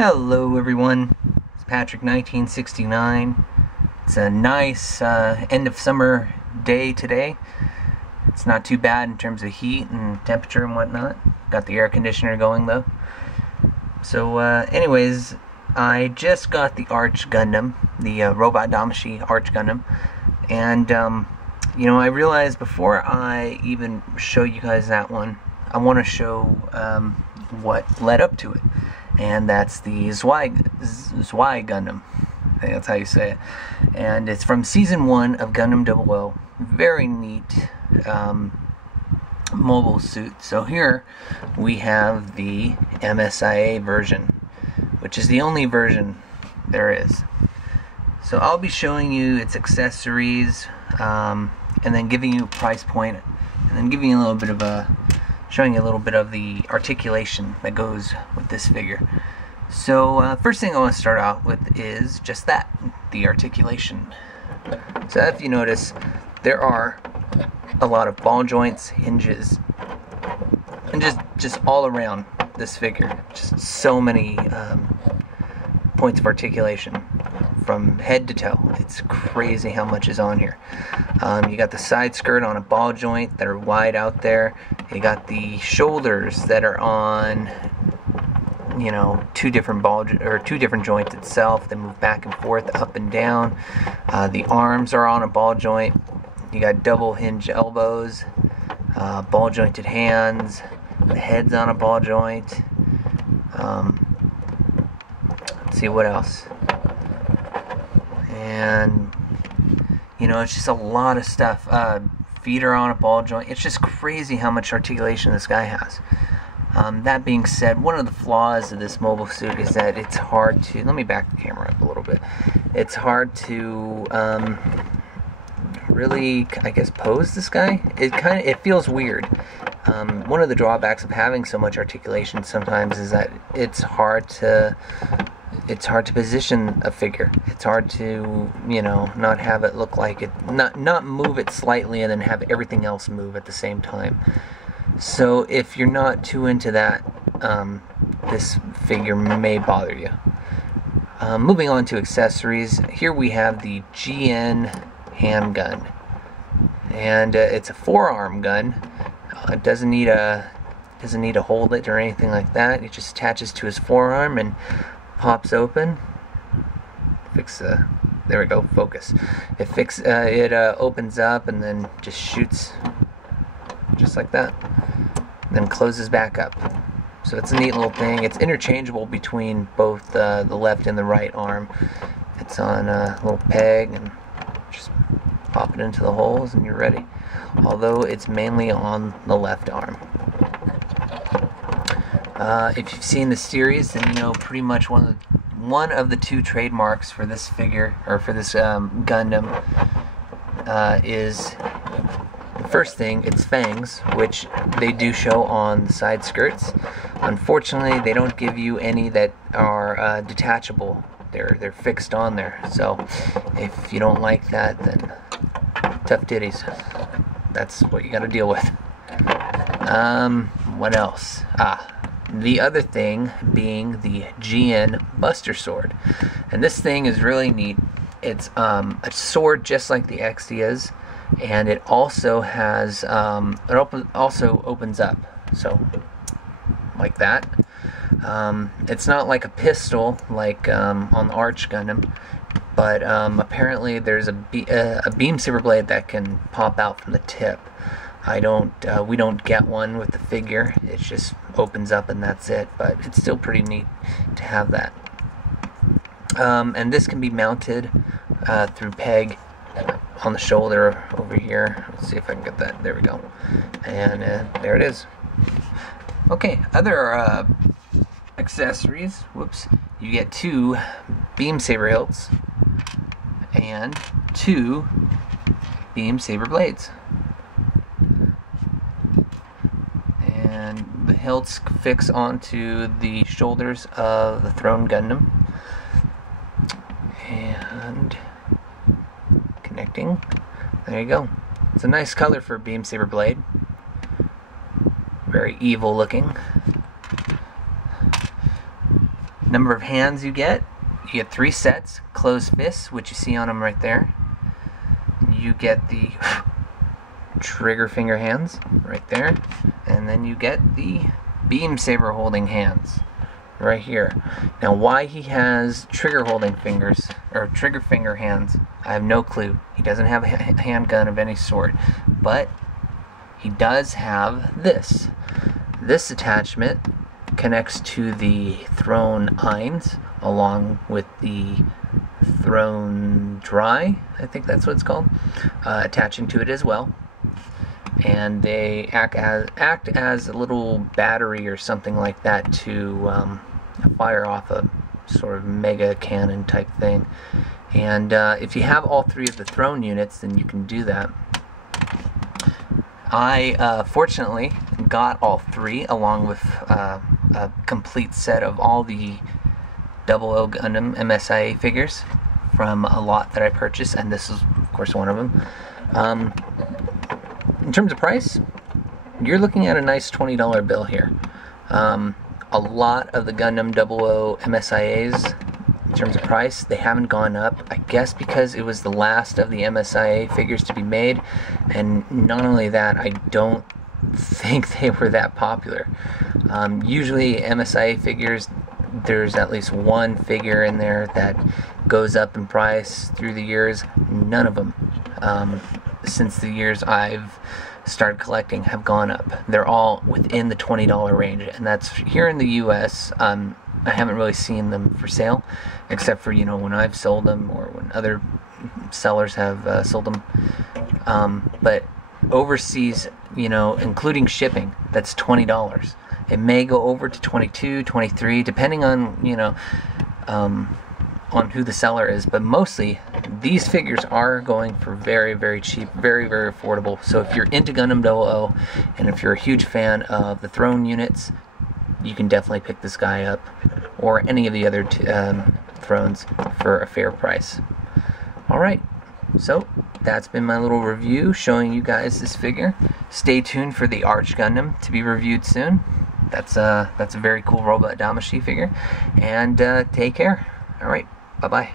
Hello everyone, it's Patrick 1969. It's a nice end of summer day today. It's not too bad in terms of heat and temperature and whatnot. Got the air conditioner going though. So anyways, I just got the Arch Gundam, the robot Damashii Arch Gundam, and you know, I realized before I even show you guys that one, I want to show what led up to it. And that's the Zwei Gundam. I think that's how you say it. And it's from Season 1 of Gundam 00. Very neat mobile suit. So here we have the MSIA version, which is the only version there is. So I'll be showing you its accessories, and then giving you a price point, and then giving you a little bit of showing you a little bit of the articulation that goes with this figure. So first thing I want to start out with is just that, the articulation. So if you notice, there are a lot of ball joints, hinges, and just all around this figure. Just so many points of articulation from head to toe. It's crazy how much is on here. You got the side skirt on a ball joint that are wide out there. You got the shoulders that are on, you know, two different joints itself. They move back and forth, up and down. The arms are on a ball joint. You got double hinge elbows, ball jointed hands. The head's on a ball joint. Let's see what else. And you know, it's just a lot of stuff. Feet are on a ball joint. It's just crazy how much articulation this guy has. That being said, one of the flaws of this mobile suit is that it's hard to, let me back the camera up a little bit. It's hard to really, I guess, pose this guy. It feels weird. One of the drawbacks of having so much articulation sometimes is that it's hard to position a figure. It's hard to, you know, not have it look like it, not move it slightly and then have everything else move at the same time. So if you're not too into that, this figure may bother you. Moving on to accessories, here we have the GN handgun, and it's a forearm gun. It doesn't need to hold it or anything like that. It just attaches to his forearm and pops open. There we go, focus. It opens up and then just shoots just like that, then closes back up. So it's a neat little thing. It's interchangeable between both the left and the right arm. It's on a little peg, and just pop it into the holes and you're ready. Although it's mainly on the left arm. If you've seen the series, then you know pretty much one of the two trademarks for this figure, or for this Gundam, is the first thing, it's fangs, which they do show on the side skirts. Unfortunately, they don't give you any that are detachable. They're fixed on there. So if you don't like that, then tough titties. That's what you got to deal with. What else? The other thing being the GN Buster Sword. And this thing is really neat. It's a sword just like the XD is, and it also has, also opens up, so like that. It's not like a pistol like on the Arch Gundam, but apparently there's a beam saber blade that can pop out from the tip. We don't get one with the figure. It just opens up and that's it, but it's still pretty neat to have that. And this can be mounted through peg on the shoulder over here. Let's see if I can get that. There we go. And there it is. Okay, other accessories. Whoops. You get two beam saber hilts and two beam saber blades. And the hilts fix onto the shoulders of the Throne Gundam. And connecting. There you go. It's a nice color for a beam saber blade. Very evil looking. Number of hands you get 3 sets, closed fists, which you see on them right there. You get the trigger finger hands right there, and then you get the beam saber holding hands right here. Now why he has trigger holding fingers, or trigger finger hands, I have no clue. He doesn't have a handgun of any sort, but he does have this. This attachment connects to the thrown Eins along with the thrown Zwei, I think that's what it's called, attaching to it as well. And they act as a little battery or something like that to fire off a sort of mega cannon type thing. And if you have all 3 of the thrown units, then you can do that. I fortunately got all 3 along with a complete set of all the 00 Gundam MSIA figures from a lot that I purchased, and this is of course one of them. In terms of price, you're looking at a nice $20 bill here. A lot of the Gundam 00 MSIAs, in terms of price, they haven't gone up. I guess because it was the last of the MSIA figures to be made, and not only that, I don't think they were that popular. Usually MSIA figures, there's at least one figure in there that goes up in price through the years. None of them, since the years I've started collecting, have gone up. They're all within the $20 range, and that's here in the US. I haven't really seen them for sale, except for, you know, when I've sold them or when other sellers have sold them. But overseas, you know, including shipping, that's $20. It may go over to $22, $23, depending on, you know, on who the seller is, but mostly these figures are going for very, very cheap, very, very affordable. So if you're into Gundam 00 and if you're a huge fan of the thrown units, you can definitely pick this guy up, or any of the other thrones, for a fair price. Alright, so that's been my little review showing you guys this figure. Stay tuned for the Arch Gundam to be reviewed soon. That's a very cool robot Damashii figure, and take care. Alright, bye-bye.